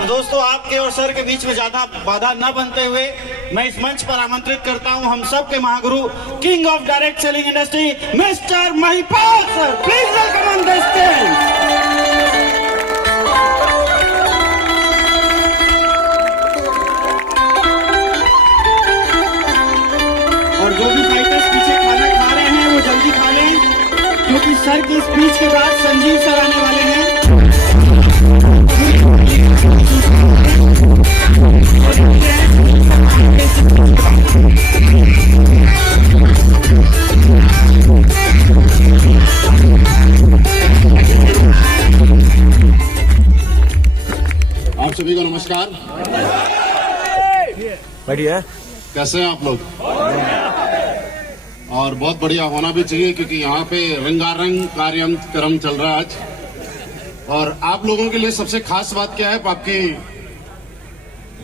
तो दोस्तों, आपके और सर के बीच में ज्यादा बाधा न बनते हुए मैं इस मंच पर आमंत्रित करता हूं हम सब के महागुरु, king of direct selling industry, mister Mahipal sir. Please welcome on the stage. और जो भी फाइटर्स पीछे खाना खा रहे हैं वो जल्दी खा लें, क्योंकि सर की स्पीच के बाद संजीव सर आने वाले हैं। आप सभी को नमस्कार। बढ़िया। कैसे हैं आप लोग? और बहुत बढ़िया होना भी चाहिए, क्योंकि यहाँ पे रंगारंग कार्यक्रम चल रहा है आज। और आप लोगों के लिए सबसे खास बात क्या है, आपकी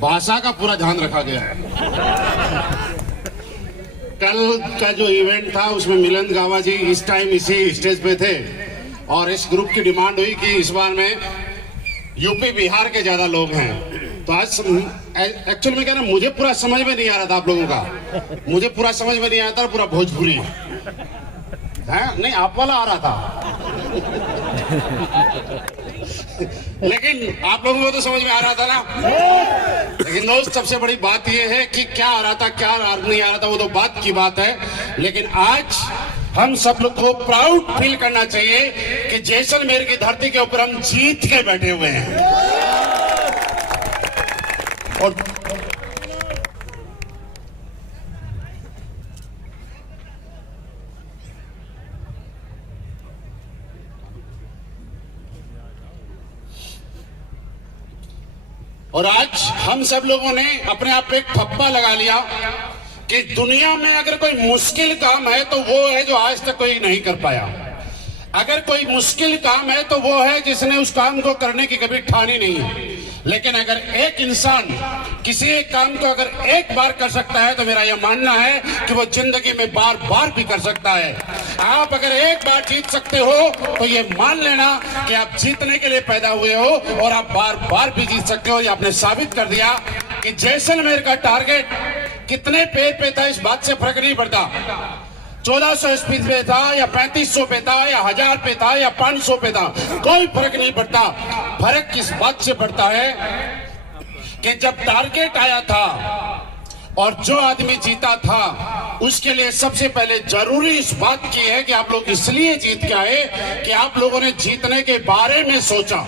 भाषा का पूरा ध्यान रखा गया है। कल का जो इवेंट था उसमें मिलन गावा जी इस टाइम इसी स्टेज पे थे, और इस ग्रुप की डिमांड हुई कि इस बार में यूपी बिहार के ज्यादा लोग हैं। तो आज एक्चुअल में क्या ना, मुझे पूरा समझ में नहीं आ रहा था आप लोगों का, मुझे पूरा समझ में नहीं आता था, पूरा भोजपुरी है नहीं, आप वाला आ रहा था। लेकिन आप लोगों को तो समझ में आ रहा था ना। लेकिन दोस्त, सबसे बड़ी बात यह है कि क्या आ रहा था क्या नहीं आ रहा था वो तो बात की बात है। लेकिन आज हम सब लोग को प्राउड फील करना चाहिए कि जैसलमेर की धरती के ऊपर हम जीत के बैठे हुए हैं। और आज हम सब लोगों ने अपने आप पे एक ठप्पा लगा लिया कि दुनिया में अगर कोई मुश्किल काम है तो वो है जो आज तक कोई नहीं कर पाया। अगर कोई मुश्किल काम है तो वो है जिसने उस काम को करने की कभी ठानी नहीं है। लेकिन अगर एक इंसान किसी एक काम को अगर एक बार कर सकता है तो मेरा यह मानना है कि वो जिंदगी में बार बार भी कर सकता है। आप अगर एक बार जीत सकते हो तो ये मान लेना कि आप जीतने के लिए पैदा हुए हो, और आप बार बार भी जीत सकते हो। ये आपने साबित कर दिया कि जैसलमेर का टारगेट कितने पेड़ पे था इस बात से फर्क नहीं पड़ता। 1400 स्पीड पे था या 3500 पे था या 1000 पे था या 500 पे था, कोई फर्क नहीं पड़ता। फर्क किस बात से पड़ता है कि जब टारगेट आया था और जो आदमी जीता था उसके लिए सबसे पहले जरूरी इस बात की है कि आप लोग इसलिए जीत के आए कि आप लोगों ने जीतने के बारे में सोचा।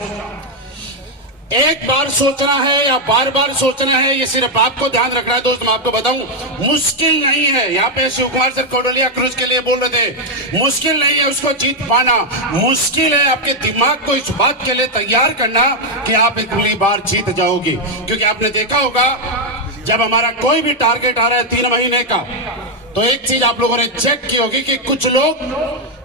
एक बार सोचना है या बार बार सोचना है, ये सिर्फ आपको ध्यान रखना है। दोस्त, मैं आपको बताऊं, मुश्किल नहीं है। यहाँ पे शिव कुमार सर कोडलिया क्रूज के लिए बोल रहे थे, मुश्किल नहीं है उसको जीत पाना, मुश्किल है आपके दिमाग को इस बात के लिए तैयार करना कि आप एक अगली बार जीत जाओगे। क्योंकि आपने देखा होगा जब हमारा कोई भी टारगेट आ रहा है 3 महीने का, तो एक चीज आप लोगों ने चेक की होगी कि कुछ लोग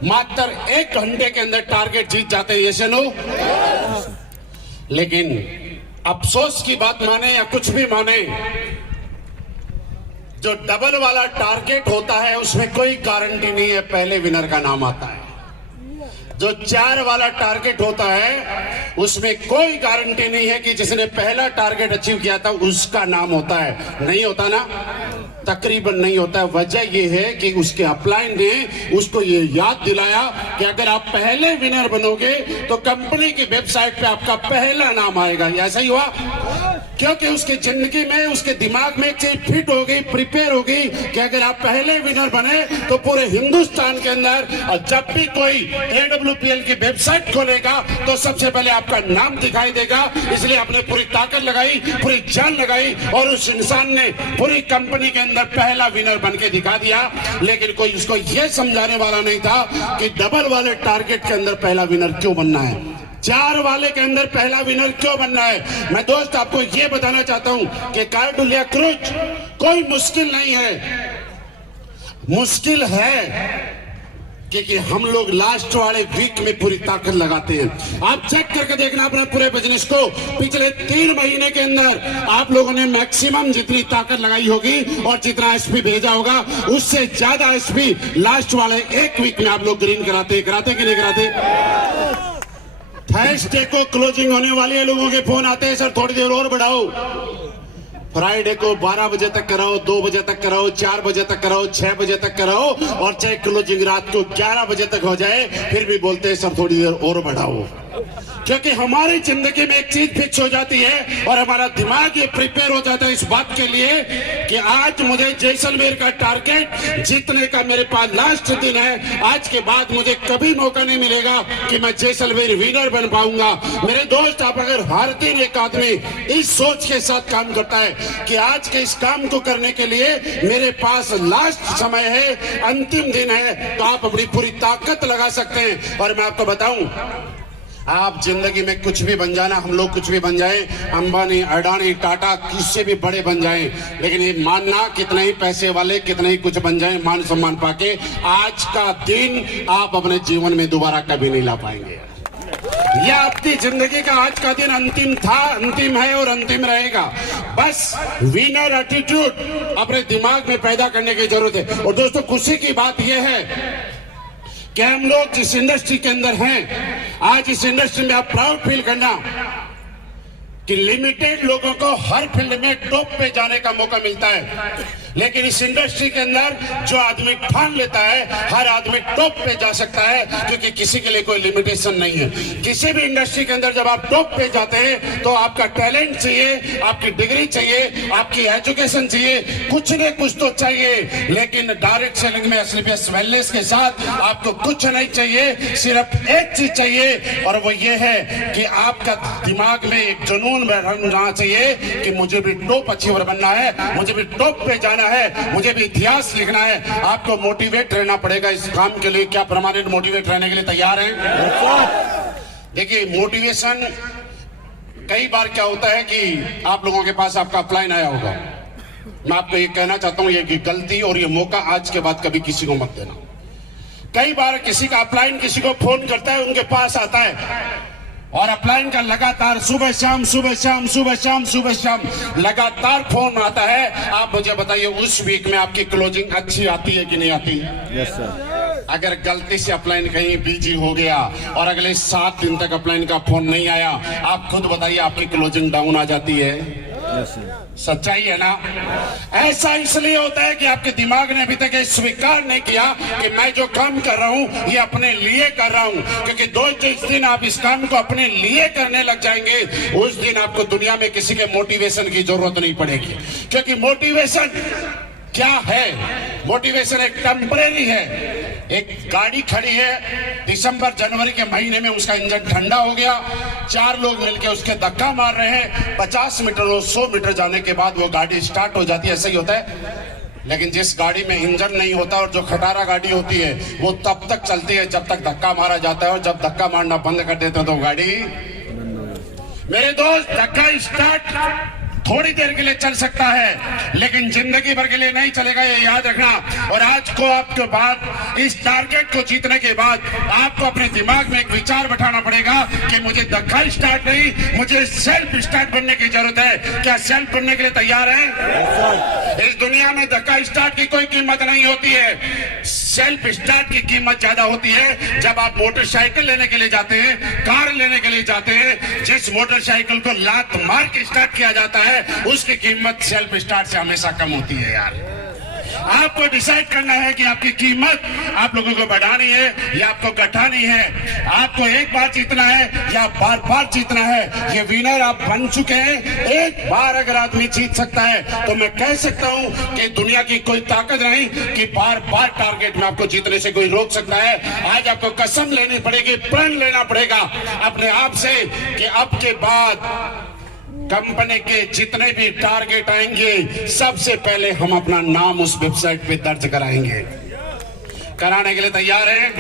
मात्र 1 घंटे के अंदर टारगेट जीत जाते हैं, ऐसे लोग। लेकिन अफसोस की बात माने या कुछ भी माने, जो डबल वाला टारगेट होता है उसमें कोई गारंटी नहीं है पहले विनर का नाम आता है। जो 4 वाला टारगेट होता है उसमें कोई गारंटी नहीं है कि जिसने पहला टारगेट अचीव किया था उसका नाम होता है। नहीं होता ना, तकरीबन नहीं होता। वजह यह है कि उसके अपलाइन ने उसको ये याद दिलाया कि अगर आप पहले विनर बनोगे तो कंपनी की वेबसाइट पे आपका पहला नाम आएगा। ऐसा ही हुआ, क्योंकि उसकी जिंदगी में उसके दिमाग में एक चीज फिट हो गई, प्रिपेयर हो गई कि अगर आप पहले विनर बने तो पूरे हिंदुस्तान के अंदर और जब भी कोई AWPL की वेबसाइट खोलेगा तो सबसे पहले आपका नाम दिखाई देगा। इसलिए आपने पूरी ताकत लगाई, पूरी जान लगाई, और उस इंसान ने पूरी कंपनी के अंदर पहला विनर बन के दिखा दिया। लेकिन कोई उसको यह समझाने वाला नहीं था कि डबल वाले टारगेट के अंदर पहला विनर क्यों बनना है, 4 वाले के अंदर पहला विनर क्यों बनना है। मैं दोस्त आपको ये बताना चाहता हूं कि कोडलिया क्रूज कोई मुश्किल नहीं है। मुश्किल है क्योंकि हम लोग लास्ट वाले वीक में पूरी ताकत लगाते हैं। आप चेक करके देखना अपने पूरे बिजनेस को, पिछले 3 महीने के अंदर आप लोगों ने मैक्सिमम जितनी ताकत लगाई होगी और जितना एसपी भेजा होगा उससे ज्यादा एसपी लास्ट वाले 1 वीक में आप लोग ग्रीन कराते कि नहीं कराते। थर्सडे को क्लोजिंग होने वाली है, लोगों के फोन आते हैं सर थोड़ी देर और बढ़ाओ। फ्राइडे को 12 बजे तक कराओ, 2 बजे तक कराओ, 4 बजे तक कराओ, 6 बजे तक कराओ, और चाहे क्लोजिंग रात को 11 बजे तक हो जाए फिर भी बोलते हैं सर थोड़ी देर और बढ़ाओ। क्योंकि हमारी जिंदगी में एक चीज फिक्स हो जाती है और हमारा दिमाग ये प्रिपेयर हो जाता है इस बात के लिए कि आज मुझे जैसलमेर का टारगेट जीतने का मेरे पास लास्ट दिन है। आज के बाद मुझे कभी मौका नहीं मिलेगा कि मैं जैसलमेर विनर बन पाऊंगा। मेरे दोस्त, आप अगर हर दिन एक आदमी इस सोच के साथ काम करता है कि आज के इस काम को करने के लिए मेरे पास लास्ट समय है, अंतिम दिन है, तो आप अपनी पूरी ताकत लगा सकते हैं। और मैं आपको बताऊं, आप जिंदगी में कुछ भी बन जाना, हम लोग कुछ भी बन जाए, अंबानी, अडानी, टाटा, किससे भी बड़े बन जाएं, लेकिन ये मानना कितने ही पैसे वाले, कितने ही कुछ बन जाएं, मान सम्मान पाके, आज का दिन आप अपने जीवन में दोबारा कभी नहीं ला पाएंगे। यह आपकी जिंदगी का आज का दिन अंतिम था, अंतिम है और अंतिम रहेगा। बस विनर एटीट्यूड अपने दिमाग में पैदा करने की जरूरत है। और दोस्तों, खुशी की बात यह है कि हम लोग जिस इंडस्ट्री के अंदर हैं, आज इस इंडस्ट्री में आप प्राउड फील करना कि लिमिटेड लोगों को हर फील्ड में टॉप पे जाने का मौका मिलता है, लेकिन इस इंडस्ट्री के अंदर जो आदमी ठान लेता है हर आदमी टॉप पे जा सकता है, क्योंकि किसी के लिए कोई लिमिटेशन नहीं है। किसी भी इंडस्ट्री के अंदर जब आप टॉप पे जाते हैं तो आपका टैलेंट चाहिए, आपकी डिग्री चाहिए, आपकी एजुकेशन चाहिए, कुछ न कुछ तो चाहिए। लेकिन डायरेक्ट सेलिंग में एसलीपीएस वेलनेस के साथ आपको कुछ नहीं चाहिए, सिर्फ एक चीज चाहिए, और वो ये है कि आपका दिमाग में एक जुनून रहना चाहिए कि मुझे भी टॉप अचीवर बनना है, मुझे भी टॉप पे जाना है, मुझे भी इतिहास लिखना है। आपको मोटिवेट रहना पड़ेगा इस काम के लिए। क्या परमानेंट मोटिवेट रहने के लिए तैयार हैं? देखिए, मोटिवेशन कई बार क्या होता है कि आप लोगों के पास आपका अपलाइन आया होगा। मैं आपको ये कहना चाहता हूं, ये कि गलती और ये मौका आज के बाद कभी किसी को मत देना। कई बार किसी का अपलाइन किसी को फोन करता है, उनके पास आता है और अपलाइन का लगातार सुबह शाम सुबह शाम सुबह शाम सुबह शाम लगातार फोन आता है। आप मुझे बताइए, उस वीक में आपकी क्लोजिंग अच्छी आती है कि नहीं आती? Yes sir. अगर गलती से अपलाइन कहीं बिजी हो गया और अगले 7 दिन तक अपलाइन का फोन नहीं आया, आप खुद बताइए आपकी क्लोजिंग डाउन आ जाती है? Yes sir. सच्चाई है ना? ऐसा इसलिए होता है कि आपके दिमाग ने अभी तक स्वीकार नहीं किया कि मैं जो काम कर रहा हूं ये अपने लिए कर रहा हूं। क्योंकि जिस दिन आप इस काम को अपने लिए करने लग जाएंगे, उस दिन आपको दुनिया में किसी के मोटिवेशन की जरूरत नहीं पड़ेगी। क्योंकि मोटिवेशन क्या है? मोटिवेशन एक टेम्परेरी है। एक गाड़ी खड़ी है, दिसंबर जनवरी के महीने में उसका इंजन ठंडा हो गया, 4 लोग मिलकर उसके धक्का मार रहे हैं, 50 मीटर और 100 मीटर जाने के बाद वो गाड़ी स्टार्ट हो जाती है। ऐसा ही होता है। लेकिन जिस गाड़ी में इंजन नहीं होता और जो खटारा गाड़ी होती है वो तब तक चलती है जब तक धक्का मारा जाता है, और जब धक्का मारना बंद कर देते तो गाड़ी, मेरे दोस्त, धक्का स्टार्ट थोड़ी देर के लिए चल सकता है लेकिन जिंदगी भर के लिए नहीं चलेगा, ये याद रखना। और आज को आपके बाद, इस टारगेट को जीतने के बाद, आपको अपने दिमाग में एक विचार बैठाना पड़ेगा कि मुझे धक्का स्टार्ट नहीं, मुझे सेल्फ स्टार्ट बनने की जरूरत है। क्या सेल्फ बनने के लिए तैयार है? इस दुनिया में धक्का स्टार्ट की कोई कीमत नहीं होती है, सेल्फ स्टार्ट की कीमत ज्यादा होती है। जब आप मोटरसाइकिल लेने के लिए जाते हैं, कार लेने के लिए जाते हैं, जिस मोटरसाइकिल को लात मार के स्टार्ट किया जाता है उसकी कीमत सेल्फ स्टार्ट से हमेशा कम होती है। यार, आपको डिसाइड करना है कि आपकी कीमत आप लोगों को बढ़ानी है या आपको घटानी है। आपको एक बार जीतना है या बार बार जीतना है। ये विनर आप बन चुके हैं। एक बार अगर आदमी जीत सकता है तो मैं कह सकता हूं कि दुनिया की कोई ताकत नहीं कि बार बार टारगेट में आपको जीतने से कोई रोक सकता है। आज आपको कसम लेनी पड़ेगी, प्रण लेना पड़ेगा अपने आप से कि अब के बाद कंपनी के जितने भी टारगेट आएंगे सबसे पहले हम अपना नाम उस वेबसाइट पे दर्ज कराएंगे। कराने के लिए तैयार हैं?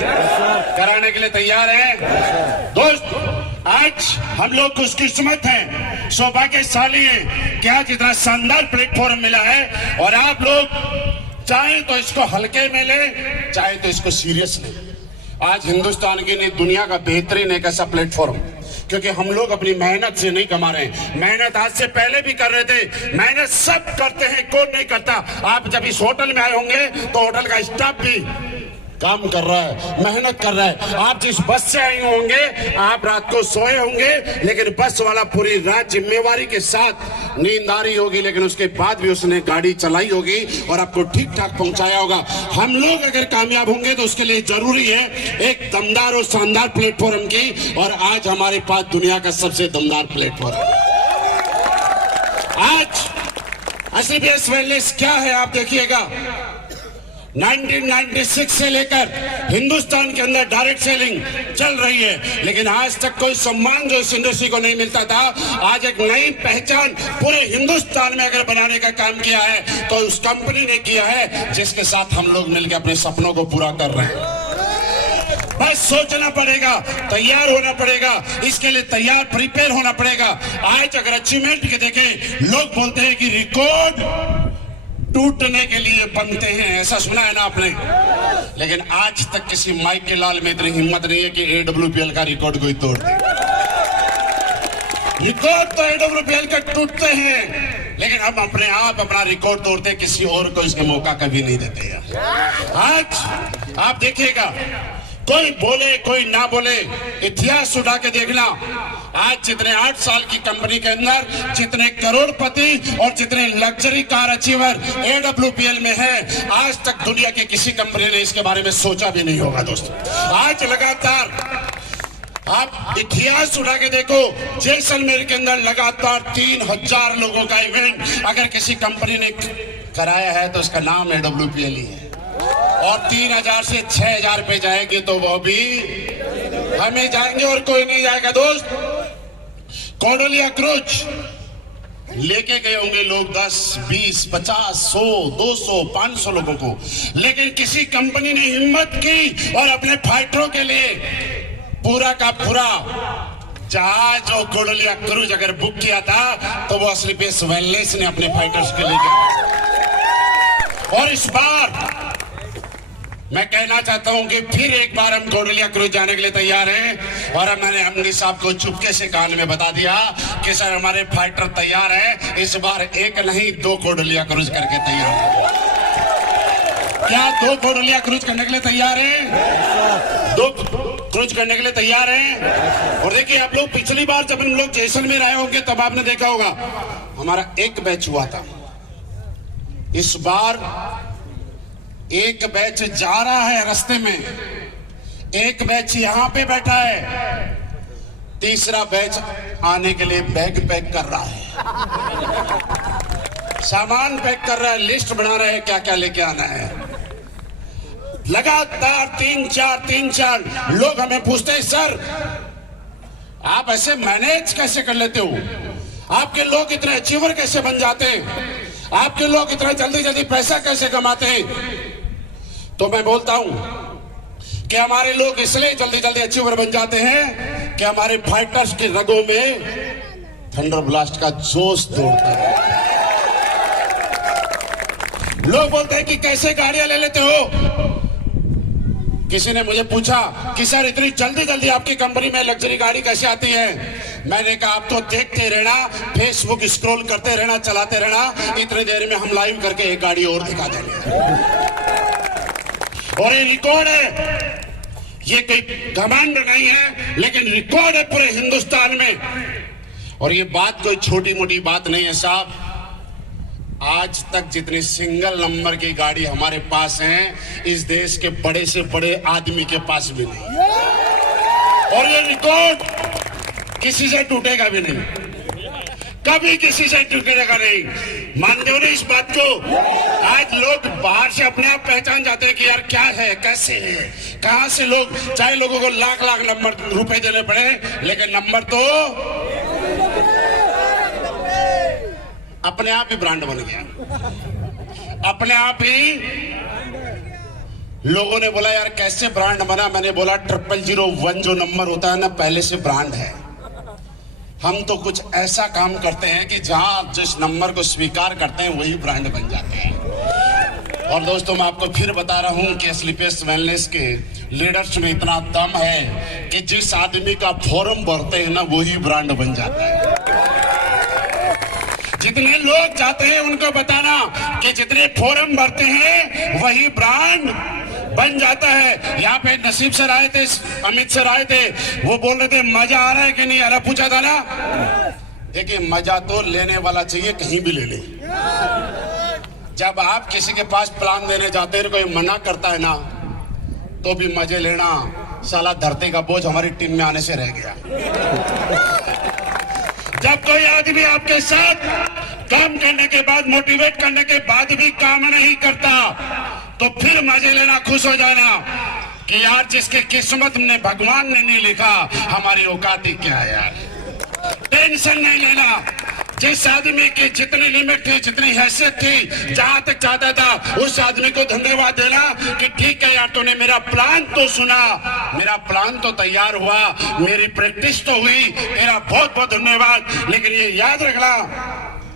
कराने के लिए तैयार हैं? दोस्त, आज हम लोग खुशकिस्मत हैं, सौभाग्यशाली हैं कि आज इतना शानदार प्लेटफॉर्म मिला है। और आप लोग चाहे तो इसको हल्के में ले, चाहे तो इसको सीरियस ले। आज हिंदुस्तान की नहीं, दुनिया का बेहतरीन एक ऐसा प्लेटफॉर्म, क्योंकि हम लोग अपनी मेहनत से नहीं कमा रहे हैं। मेहनत आज से पहले भी कर रहे थे, मेहनत सब करते हैं, कौन नहीं करता। आप जब इस होटल में आए होंगे तो होटल का स्टाफ भी काम कर रहा है, मेहनत कर रहा है। आप जिस बस से आए होंगे, आप रात को सोए होंगे, लेकिन बस वाला पूरी रात जिम्मेवारी के साथ नींद आ रही होगी, लेकिन उसके बाद भी उसने गाड़ी चलाई होगी और आपको ठीक ठाक पहुंचाया होगा। हम लोग अगर कामयाब होंगे तो उसके लिए जरूरी है एक दमदार और शानदार प्लेटफॉर्म की, और आज हमारे पास दुनिया का सबसे दमदार प्लेटफॉर्म है। आज एसलीपीएस वेलनेस क्या है आप देखिएगा। 1996 से लेकर हिंदुस्तान के अंदर डायरेक्ट सेलिंग चल रही है, लेकिन आज तक कोई सम्मान जो इस इंडस्ट्री को नहीं मिलता था, आज एक नई पहचान पूरे हिंदुस्तान में अगर बनाने का काम किया है तो उस कंपनी ने किया है, जिसके साथ हम लोग मिलकर अपने सपनों को पूरा कर रहे हैं। बस सोचना पड़ेगा, तैयार होना पड़ेगा, इसके लिए तैयार प्रिपेयर होना पड़ेगा। आज अगर अचीवमेंट के देखें, लोग बोलते हैं कि रिकॉर्ड टूटने के लिए बनते हैं, ऐसा सुना है ना आपने, लेकिन आज तक किसी माइक के लाल में इतनी हिम्मत नहीं है कि AWPL का रिकॉर्ड कोई तोड़ दे। रिकॉर्ड तो AWPL का टूटते हैं, लेकिन हम अपने आप अपना रिकॉर्ड तोड़ते, किसी और को इसका मौका कभी नहीं देते यार। आज आप देखिएगा, कोई बोले कोई ना बोले, इतिहास उठा के देखना, आज जितने 8 साल की कंपनी के अंदर जितने करोड़पति और जितने लग्जरी कार अचीवर AWPL में है, आज तक दुनिया की किसी कंपनी ने इसके बारे में सोचा भी नहीं होगा दोस्तों। आज लगातार आप इतिहास उठा के देखो, जैसलमेर के अंदर लगातार 3000 लोगों का इवेंट अगर किसी कंपनी ने कराया है तो उसका नाम AWPL ही है, और 3000 से 6000 पे जाएंगे तो वो भी हमें जाएंगे और कोई नहीं जाएगा दोस्त। कॉर्डेलिया क्रूज लेके गए होंगे लोग 10, 20, 50, 100, 200, 500 लोगों को, लेकिन किसी कंपनी ने हिम्मत की और अपने फाइटरों के लिए पूरा का पूरा जहाज और कॉर्डेलिया क्रूज अगर बुक किया था तो वो एसलीपीएस वेलनेस ने अपने फाइटर्स के लिए किया। और इस बार मैं कहना चाहता हूं कि फिर एक बार हम कॉर्डेलिया क्रूज जाने के लिए तैयार हैं, और मैंने एमडी साहब को चुपके से कान में बता दिया कि सर हमारे फाइटर तैयार हैं, इस बार एक नहीं 2 कॉर्डेलिया क्रूज करके तैयार हैं। क्या 2 कॉर्डेलिया क्रूज करने के लिए तैयार हैं? 2 क्रूज करने के लिए तैयार हैं। और देखिए आप लोग, पिछली बार जब हम लोग जैसलमेर आए होंगे तब आपने देखा होगा हमारा एक बैच हुआ था। इस बार एक बैच जा रहा है रास्ते में, एक बैच यहां पे बैठा है, तीसरा बैच आने के लिए बैग पैक कर रहा है, सामान पैक कर रहा है, लिस्ट बना रहा है क्या क्या लेके आना है। लगातार 3-4 लोग हमें पूछते हैं, सर आप ऐसे मैनेज कैसे कर लेते हो, आपके लोग इतने अचीवर कैसे बन जाते हैं, आपके लोग इतना जल्दी जल्दी पैसा कैसे कमाते हैं। तो मैं बोलता हूं कि हमारे लोग इसलिए जल्दी जल्दी अचीवर बन जाते हैं कि हमारे फाइटर्स के रगों में थंडर ब्लास्ट का जोश दौड़ता है। लोग बोलते हैं कि कैसे गाड़ियां ले लेते हो। किसी ने मुझे पूछा कि सर इतनी जल्दी जल्दी आपकी कंपनी में लग्जरी गाड़ी कैसे आती है। मैंने कहा आप तो देखते रहना, फेसबुक स्क्रॉल करते रहना, चलाते रहना, इतनी देर में हम लाइव करके एक गाड़ी और दिखा देंगे। और ये रिकॉर्ड है, ये कोई घमंड नहीं है, लेकिन रिकॉर्ड है पूरे हिंदुस्तान में। और ये बात कोई छोटी मोटी बात नहीं है साहब। आज तक जितनी सिंगल नंबर की गाड़ी हमारे पास हैं, इस देश के बड़े से बड़े आदमी के पास भी नहीं। और ये रिकॉर्ड किसी से टूटेगा भी नहीं, कभी किसी से टूटेगा नहीं। मानते हो ना इस बात को। आज लोग बाहर से अपने आप पहचान जाते हैं कि यार क्या है, कैसे है, कहां से लोग, चाहे लोगों को लाख लाख नंबर रुपए देने पड़े, लेकिन नंबर तो अपने आप ही ब्रांड बन गया। अपने आप ही लोगों ने बोला यार कैसे ब्रांड बना। मैंने बोला 0001 जो नंबर होता है ना, पहले से ब्रांड है। हम तो कुछ ऐसा काम करते हैं कि जहां आप जिस नंबर को स्वीकार करते हैं वही ब्रांड बन जाते हैं। और दोस्तों मैं आपको फिर बता रहा हूं कि एसलीपीएस वेलनेस के लीडर्स में इतना दम है कि जिस आदमी का फॉर्म भरते हैं ना वही ब्रांड बन जाता है। जितने लोग जाते हैं उनको बताना कि जितने फॉर्म भरते हैं वही ब्रांड बन जाता है। यहाँ पे नसीब सर आए थे, अमित सर आए थे, वो बोल रहे थे मजा आ रहा है कि नहीं आ रहा, पूछा था ना। देखिए मजा तो लेने वाला चाहिए, कहीं भी ले ले। जब आप किसी के पास प्लान देने जाते हैं, कोई मना करता है ना, तो भी मजे लेना। साला धरती का बोझ हमारी टीम में आने से रह गया। जब कोई आदमी आपके साथ काम करने के बाद, मोटिवेट करने के बाद भी काम नहीं करता, तो फिर मजे लेना, खुश हो जाना कि यार जिसके किस्मत में भगवान ने नहीं लिखा, हमारी औकात ही क्या है यार। टेंशन नहीं लेना। जिस आदमी की जितनी लिमिट थी, जितनी हैसियत थी, जहां तक चाहता था, उस आदमी को धन्यवाद देना कि ठीक है यार, तूने मेरा प्लान तो सुना, मेरा प्लान तो तैयार हुआ, मेरी प्रैक्टिस तो हुई, तेरा बहुत बहुत धन्यवाद। लेकिन ये याद रखना,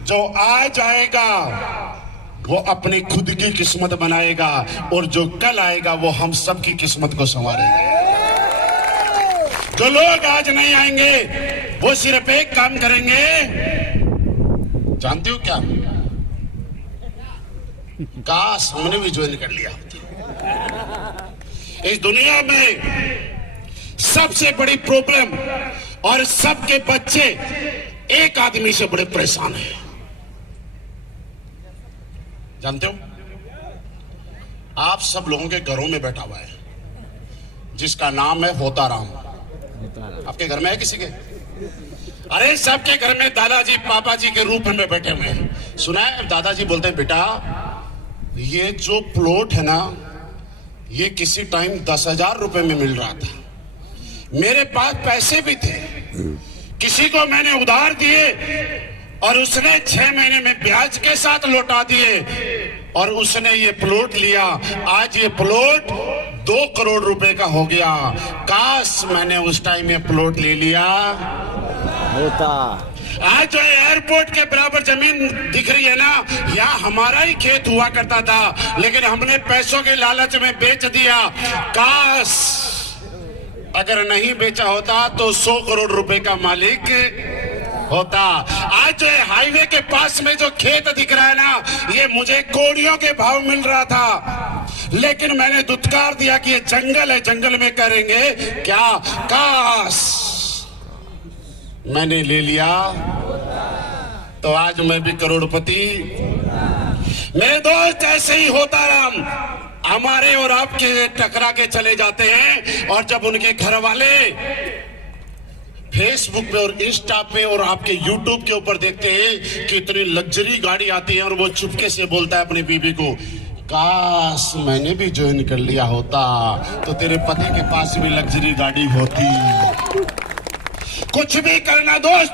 जो आ जाएगा वो अपनी खुद की किस्मत बनाएगा, और जो कल आएगा वो हम सब की किस्मत को संवारेगा। जो लोग आज नहीं आएंगे वो सिर्फ एक काम करेंगे, जानते हो क्या? काश हमने भी ज्वाइन कर लिया होता। इस दुनिया में सबसे बड़ी प्रॉब्लम, और सबके बच्चे एक आदमी से बड़े परेशान हैं, जानते हो? आप सब लोगों के घरों में बैठा हुआ है, जिसका नाम है होताराम। आपके घर में है किसी के? अरे सबके घर में दादाजी पापा जी के रूप में बैठे हुए हैं। सुना है दादाजी बोलते हैं, बेटा ये जो प्लॉट है ना, ये किसी टाइम 10,000 रुपए में मिल रहा था, मेरे पास पैसे भी थे, किसी को मैंने उधार दिए और उसने 6 महीने में ब्याज के साथ लौटा दिए, और उसने ये प्लॉट लिया। आज ये प्लॉट 2 करोड़ रुपए का हो गया। काश मैंने उस टाइम ये प्लॉट ले लिया होता। आज जो एयरपोर्ट के बराबर जमीन दिख रही है ना, यहाँ हमारा ही खेत हुआ करता था, लेकिन हमने पैसों के लालच में बेच दिया। काश अगर नहीं बेचा होता तो 100 करोड़ रुपए का मालिक होता। आज जो हाईवे के पास में जो खेत दिख रहा है ना, ये मुझे कोड़ियों के भाव मिल रहा था, लेकिन मैंने दुत्कार दिया कि ये जंगल है, जंगल में करेंगे क्या। काश मैंने ले लिया तो आज मैं भी करोड़पति। मेरे दोस्त ऐसे ही होताराम हमारे और आपके टकरा के चले जाते हैं, और जब उनके घर वाले फेसबुक पे और इंस्टा पे और आपके यूट्यूब के ऊपर देखते हैं कि इतनी लग्जरी गाड़ी आती है, और वो चुपके से बोलता है अपनी बीवी को, काश मैंने भी ज्वाइन कर लिया होता तो तेरे पति के पास भी लग्जरी गाड़ी होती। कुछ भी करना दोस्त,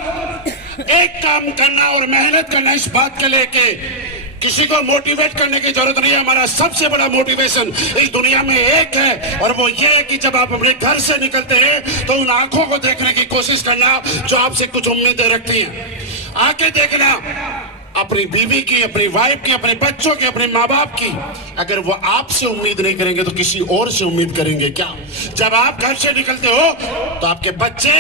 एक काम करना और मेहनत करना, इस बात के लेके किसी को मोटिवेट करने की जरूरत नहीं है। हमारा सबसे बड़ा मोटिवेशन इस दुनिया में एक है, और वो ये है कि जब आप अपने घर से निकलते हैं तो उन आंखों को देखने की कोशिश करना जो आपसे कुछ उम्मीदें रखती हैं। आके देखना अपनी बीवी की, अपनी वाइफ की, अपने बच्चों की, अपने माँ बाप की। अगर वो आपसे उम्मीद नहीं करेंगे तो किसी और से उम्मीद करेंगे क्या? जब आप घर से निकलते हो तो आपके बच्चे,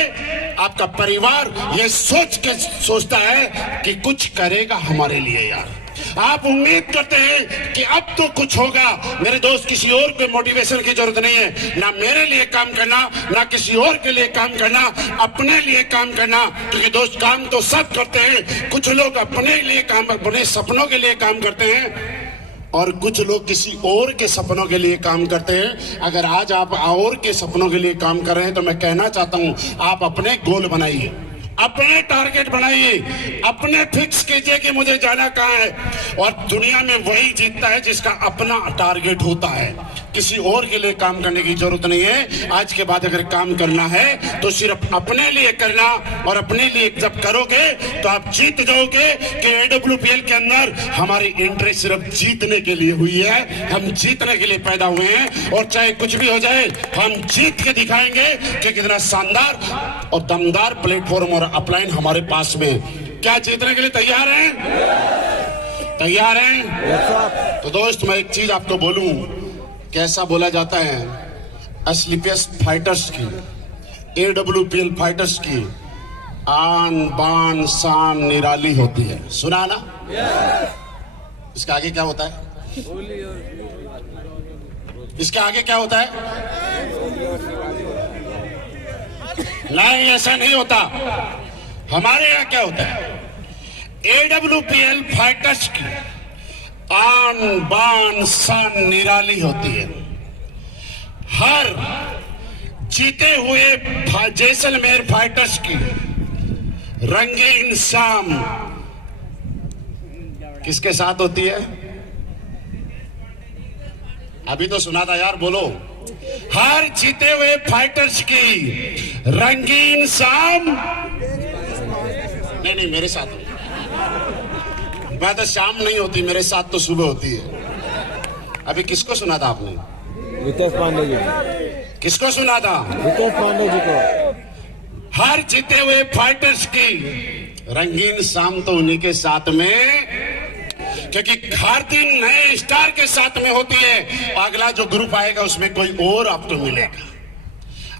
आपका परिवार ये सोच के सोचता है कि कुछ करेगा हमारे लिए यार। आप उम्मीद करते हैं कि अब तो कुछ होगा। मेरे दोस्त, किसी और को मोटिवेशन की जरूरत नहीं है, ना मेरे लिए काम करना, ना किसी और के लिए काम करना, अपने लिए काम करना। क्योंकि दोस्त काम तो सब करते हैं, कुछ लोग अपने लिए काम, अपने सपनों के लिए काम करते हैं, और कुछ लोग किसी और के सपनों के लिए काम करते हैं। अगर आज आप और के सपनों के लिए काम कर रहे हैं तो मैं कहना चाहता हूं, आप अपने गोल बनाइए, अपने टारगेट बनाइए, अपने फिक्स कीजिए कि मुझे जाना कहाँ है। और दुनिया में वही जीतता है जिसका अपना टारगेट होता है। किसी और के लिए काम करने की जरूरत नहीं है। आज के बाद अगर काम करना है तो सिर्फ अपने लिए करना, और अपने लिए जब करोगे तो आप जीत जाओगे। कि AWPL के अंदर हमारी एंट्री सिर्फ जीतने के लिए हुई है, हम जीतने के लिए पैदा हुए हैं, और चाहे कुछ भी हो जाए हम जीत के दिखाएंगे कि कितना शानदार और दमदार प्लेटफॉर्म और अपलाइन हमारे पास में। क्या जीतने के लिए तैयार हैं? तैयार हैं? तो दोस्त मैं एक चीज आपको बोलूं, कैसा बोला जाता है, एसलीपीएस फाइटर्स की, AWPL फाइटर्स की आन बान शान निराली होती है। सुना ना? इसका आगे क्या होता है? इसके आगे क्या होता है? नहीं, ऐसा नहीं होता। हमारे यहाँ क्या होता है? AWPL फाइटर्स की आन बान शान निराली होती है। हर जीते हुए जैसलमेर फाइटर्स की रंगीन शाम किसके साथ होती है? अभी तो सुना था यार, बोलो। हर जीते हुए फाइटर्स की रंगीन शाम, नहीं मेरे साथ, मैं तो शाम नहीं होती, मेरे साथ तो सुबह होती है। अभी किसको सुना था आपने? रितेश पांडे जी। किसको सुना था? रितेश पांडे जी को। हर जीते हुए फाइटर्स की रंगीन शाम तो उन्हीं के साथ में, क्योंकि हर दिन नए स्टार के साथ में होती है। अगला जो ग्रुप आएगा उसमें कोई और आपको मिलेगा।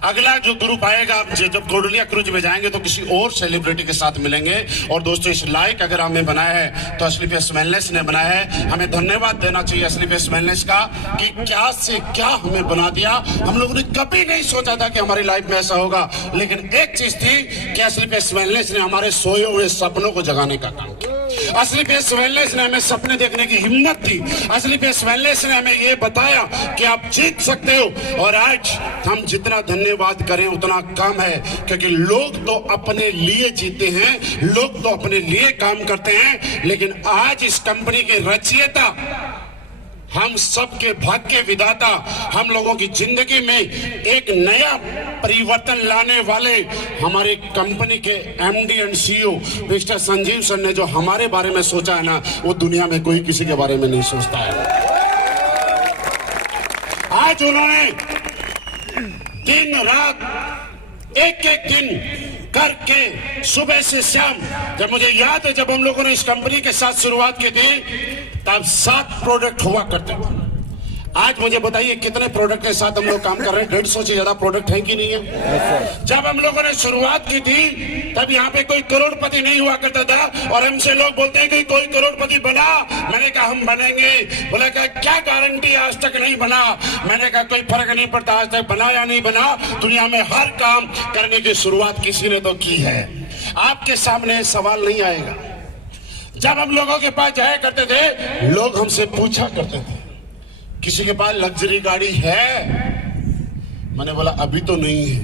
अगला जो ग्रुप आएगा, आप जब कोडलिया क्रूज में जाएंगे तो किसी और सेलिब्रिटी के साथ मिलेंगे। और दोस्तों, इस लाइक अगर हमें बनाया है तो असलीफेस वेलनेस ने बनाया है। हमें धन्यवाद देना चाहिए असलीफेस वेलनेस का कि क्या से क्या हमें बना दिया। हम लोगों ने कभी नहीं सोचा था कि हमारी लाइफ में ऐसा होगा, लेकिन एक चीज थी कि असलीफेस वेलनेस ने हमारे सोए हुए सपनों को जगाने का काम किया। असलीफेस वेलनेस ने हमें सपने देखने की हिम्मत दी। असलीफेस वेलनेस ने हमें ये बताया कि आप जीत सकते हो। और आज हम जितना धन्यवाद करें उतना कम है, क्योंकि लोग तो अपने लिए जीते हैं, लोग तो अपने लिए काम करते हैं। लेकिन आज इस कंपनी के रचयिता, हम सबके भाग्य विधाता, हम लोगों की जिंदगी में एक नया परिवर्तन लाने वाले हमारे कंपनी के MD and CEO mister Sanjeev sir ने जो हमारे बारे में सोचा है ना, वो दुनिया में कोई किसी के बारे में नहीं सोचता है। आज उन्होंने दिन रात एक एक दिन करके सुबह से शाम, जब मुझे याद है जब हम लोगों ने इस कंपनी के साथ शुरुआत की थी तब 7 प्रोडक्ट हुआ करते थे। आज मुझे बताइए कितने प्रोडक्ट के साथ हम लोग काम कर रहे हैं? 150 से ज्यादा प्रोडक्ट है कि नहीं है? जब हम लोगों ने शुरुआत की थी तब यहाँ पे कोई करोड़पति नहीं हुआ करता था। और हमसे लोग बोलते हैं कि कोई करोड़पति बना। मैंने कहा हम बनेंगे। बोला क्या गारंटी, आज तक नहीं बना। मैंने कहा कोई फर्क नहीं पड़ता आज तक बना या नहीं बना, दुनिया में हर काम करने की शुरुआत किसी ने तो की है। आपके सामने सवाल नहीं आएगा। जब हम लोगों के पास जाया करते थे, लोग हमसे पूछा करते थे किसी के पास लग्जरी गाड़ी है? मैंने बोला अभी तो नहीं है।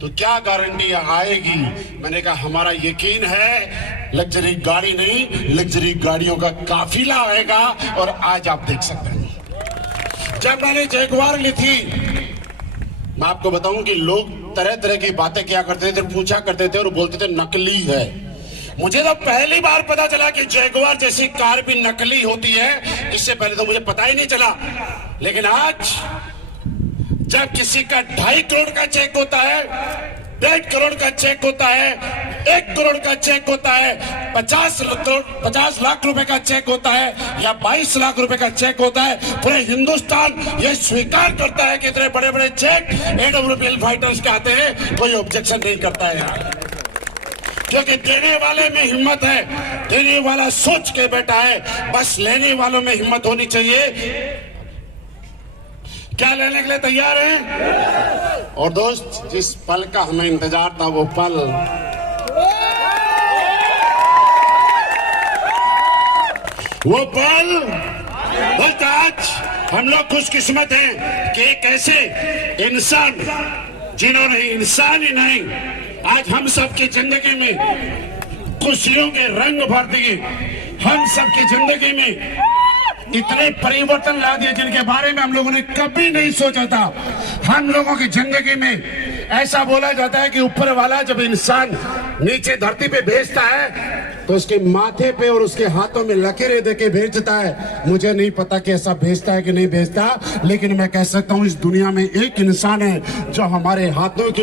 तो क्या गारंटी आएगी? मैंने कहा हमारा यकीन है लग्जरी गाड़ी नहीं, लग्जरी गाड़ियों का काफिला आएगा। और आज आप देख सकते हैं, जब मैंने जैगुआर ली थी, मैं आपको बताऊं कि लोग तरह तरह की बातें क्या करते थे, पूछा करते थे और बोलते थे नकली है। मुझे तो पहली बार पता चला कि जैगुआर जैसी कार भी नकली होती है। इससे पहले तो मुझे पता ही नहीं चला। लेकिन आज जब किसी का 2.5 करोड़ का चेक होता है, 1.5 करोड़ का चेक होता है, 1 करोड़ का चेक होता है, 50 लाख रुपए का चेक होता है या 22 लाख रुपए का चेक होता है, पूरे हिंदुस्तान ये स्वीकार करता है कि इतने बड़े बड़े चेक AWPL फाइटर्स के आते हैं। कोई ऑब्जेक्शन नहीं करता है यार, क्योंकि देने वाले में हिम्मत है, देने वाला सोच के बैठा है। बस लेने वालों में हिम्मत होनी चाहिए। क्या लेने के लिए तैयार हैं? और दोस्त, जिस पल का हमें इंतजार था वो पल बस आज हम लोग खुशकिस्मत हैं कि एक ऐसे इंसान जिन्होंने इंसान ही नहीं, आज हम सबकी जिंदगी में खुशियों के रंग भर दिए, हम सबकी जिंदगी में इतने परिवर्तन ला दिए जिनके बारे में हम लोगों ने कभी नहीं सोचा था। हम लोगों की जिंदगी में ऐसा बोला जाता है कि ऊपर वाला जब इंसान नीचे धरती पे भेजता है तो उसके माथे पे और उसके हाथों में लकीरें देके भेजता है। मुझे नहीं पता कि ऐसा भेजता है कि नहीं भेजता, लेकिन मैं कह सकता हूँ इस दुनिया में एक इंसान है जो हमारे हाथों की